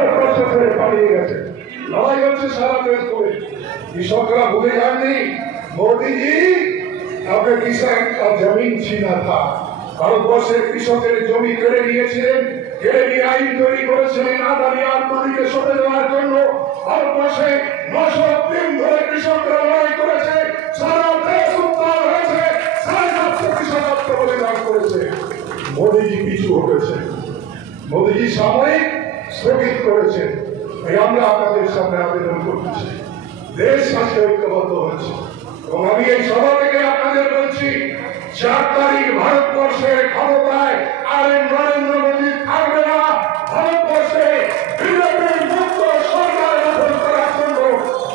ভারতবর্ষ ছেড়ে পালিয়ে গেছে। লড়াই হচ্ছে সারা দেশ করে। কৃষকরা ভুলে যাননি मोदी जी आपके किसान का जमीन छीना था। ভারতবর্ষের কৃষকের জমি কেড়ে নিয়েছিলেন, কেড়ে নিয়ে আইন তৈরি করেছিলেন আদানি আত্মদিকে সরে দেওয়ার জন্য। ভারতবর্ষে 900 দিন ধরে কৃষকরা লড়াই করেছে, সারা দেশ উত্তাল হয়েছে, 750 কৃষক আত্মবলিদান করেছে। মোদীজি পিছু হটেছে, মোদীজি সাময়িক স্থগিত করেছেন। আমরা আপনাদের সামনে আবেদন করতেছি, দেশ আজকে ঐক্যবদ্ধ হয়েছে। এবং আমি এই সভা থেকে আপনাদের বলছি, 4 তারিখ ভারতবর্ষের ক্ষমতায় আর নরেন্দ্র মোদী থাকবে না। ভারতবর্ষে বিজেপির মুক্ত সরকার গঠন করার জন্য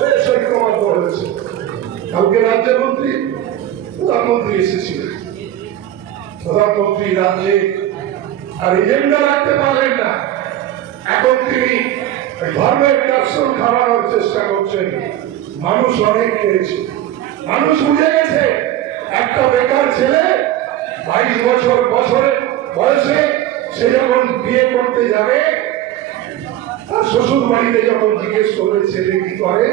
দেশ ঐক্যবদ্ধ হয়েছে। কালকে রাজ্যমন্ত্রী প্রধানমন্ত্রী এসেছিলেন, প্রধানমন্ত্রী রাজ্যে আর এজেন্ডা রাখতে পারলেন না। এখন তিনি ধর্মের ক্যাপসুল খাওয়ানোর চেষ্টা করছেন। মানুষ অনেক খেয়েছে, মানুষ বুঝে গেছে একটা বেকার ছেলে 22 বছর বয়সে সে যখন বিয়ে করতে যাবে, তার শ্বশুর বাড়িতে যখন জিজ্ঞেস করবে ছেলে কি করে,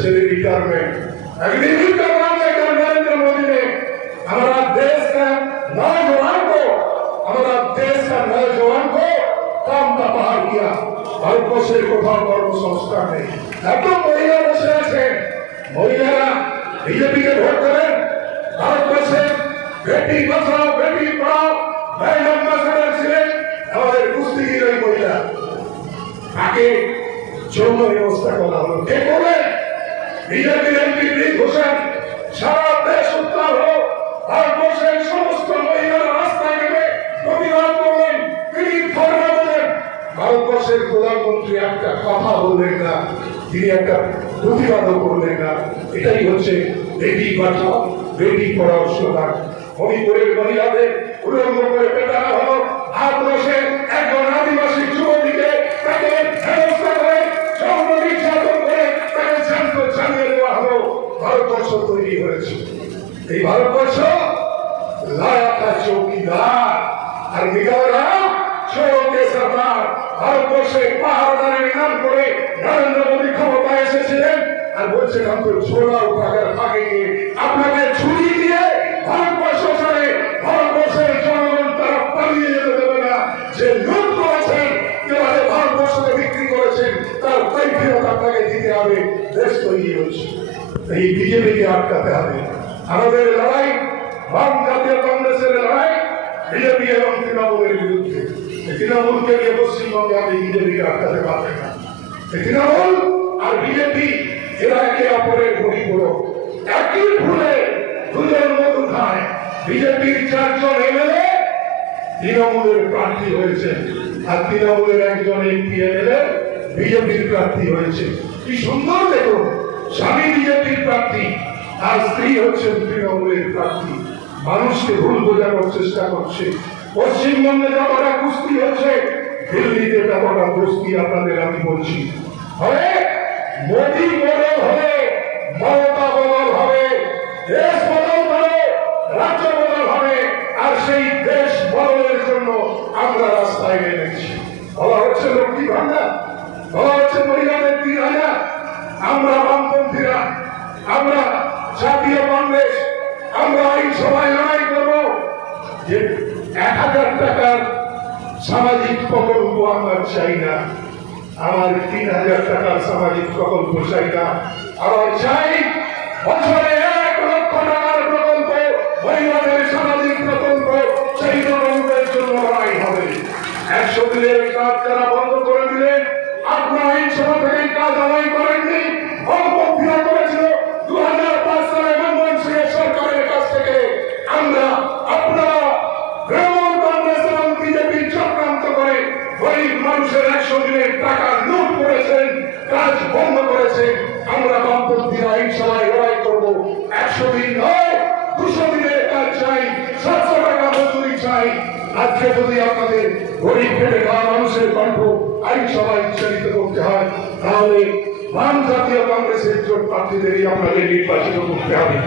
ছেলে রিটায়ারमेंट। एग्रीमेंट करवा देगा नरेंद्र मोदी ने। हमारा देश का नौजवान को काम का बाहर किया। ভারতবর্ষের কোথাও কর্মসংস্থান নেই। এত মহিলা বসে আছে, মহিলারা বিজেপিকে ভোট করেন। ভারতবর্ষে বেটি বাঁচাও বেটি পড়াও ব্র্যান্ড অ্যাম্বাসেডর ছিলেন আমাদের কুস্তিগির ওই মহিলা। তাকে যৌন ব্যবস্থা করা হলো, কে করলেন? বিজেপির এমপি বীর ঘোষেন। সারা দেশ উত্তাল হলো, ভারতবর্ষের সমস্ত মহিলারা রাস্তায় নেমে প্রতিবাদ করলেন, তিনি ধর্ণা দিলেন। ভারতবর্ষের প্রধানমন্ত্রী একটা কথা বললেন না, তিনি একটা প্রতিবাদও করলেন না। এটাই হচ্ছে বেটি বাঁচাও বেটি পড়াও স্লোগান। মণিপুরের মহিলাদের উলঙ্গ করে পেটানো হলো। ভারতবর্ষের একজন আদিবাসী যুবতীকে তাকে হেনস্থা করে যৌন নির্যাতন করে তাকে জ্যান্ত জ্বালিয়ে দেওয়া হলো। ভারতবর্ষ তৈরি হয়েছে। এই ভারতবর্ষ লায়া কা চৌকিদার আর মিগারা চোরোं के सरदार। ভারতবর্ষে পাহাড়দারের নাম করে নরেন্দ্র মোদী ক্ষমতায় এসেছিলেন আর বলছেন हम तो छोड़ा उठाकर भागेंगे। আপনাদের ছুরি দিয়ে ভারতবর্ষ ছেড়ে ভারতবর্ষের জনগণ তারা পালিয়ে যেতে দেবে না। যে লুট করেছেন, যেভাবে ভারতবর্ষকে বিক্রি করেছেন, তার কৈফিয়ত আপনাকে দিতে হবে। দেশ তৈরি হচ্ছে, এই বিজেপিকে আটকাতে হবে। আমাদের লড়াই বাম জাতীয় কংগ্রেসের লড়াই বিজেপি এবং তৃণমূলের বিরুদ্ধে। তৃণমূলকে নিয়ে পশ্চিমবঙ্গে আমি বিজেপিকে আটকাতে পারবেন না। তৃণমূল আর বিজেপি এরা একে অপরের পরিপূরক। একই ভুলে দুজন মধু খায়। বিজেপির 4 জন এমএলএ তৃণমূলের প্রার্থী হয়েছে, আর তৃণমূলের একজন এমপি এমএলএ বিজেপির প্রার্থী হয়েছে। কি সুন্দর দেখুন, স্বামী বিজেপির প্রার্থী আর স্ত্রী হচ্ছেন তৃণমূলের প্রার্থী। মানুষকে ভুল বোঝানোর চেষ্টা করছে। পশ্চিমবঙ্গে যতটা কুস্তি হচ্ছে, দিল্লিতে ততটা কুস্তি আপনাদের আমি বলছি। হবে মোদী বদল হবে, মমতা বদল হবে, দেশ বদল হবে, রাজ্য বদল হবে। আর সেই দেশ বদলের জন্য আমরা রাস্তায় নেমেছি। বলা হচ্ছে লক্ষ্মী ভান্ডার, বলা হচ্ছে মহিলাদের 3000। আমরা বামপন্থীরা, আমরা জাতীয় কংগ্রেস, আমরা এই সভায় লড়াই করবো যে 1000 টাকার সামাজিক প্রকল্প আমরা চাই না। আমার 3000 টাকার সামাজিক প্রকল্প চাই না। আমার চাই বছরে 1 লক্ষ টাকার প্রকল্প, মহিলাদের সামাজিক প্রকল্প। সেই প্রকল্পের জন্য লড়াই হবে। 100 দিনের কাজ যারা বন্ধ করে দিলেন, আপনারা এই সভা থেকে কাজ আদায় করেননি। বামপন্থীরা করেছিল 2005 সালে মনমোহন সিংয়ের সরকারের কাছ থেকে। আমরা আপনারা তৃণমূল কংগ্রেস এবং বিজেপি চক্রান্ত করে গরিব মানুষের 100 দিনের টাকা লুট করেছেন, কাজ বন্ধ করেছেন। আমরা বামপন্থীরা এই সভায় লড়াই করবো। 100 দিন নয়, 200 দিনের কাজ চাই, 700 টাকা মজুরি চাই। আজকে যদি আপনাদের গরিব খেটে খাওয়া মানুষের কণ্ঠ আইন সভায় উচ্চারিত করতে হয়, তাহলে বাম জাতীয় কংগ্রেসের জোট প্রার্থীদেরই আপনাদের নির্বাচিত করতে হবে।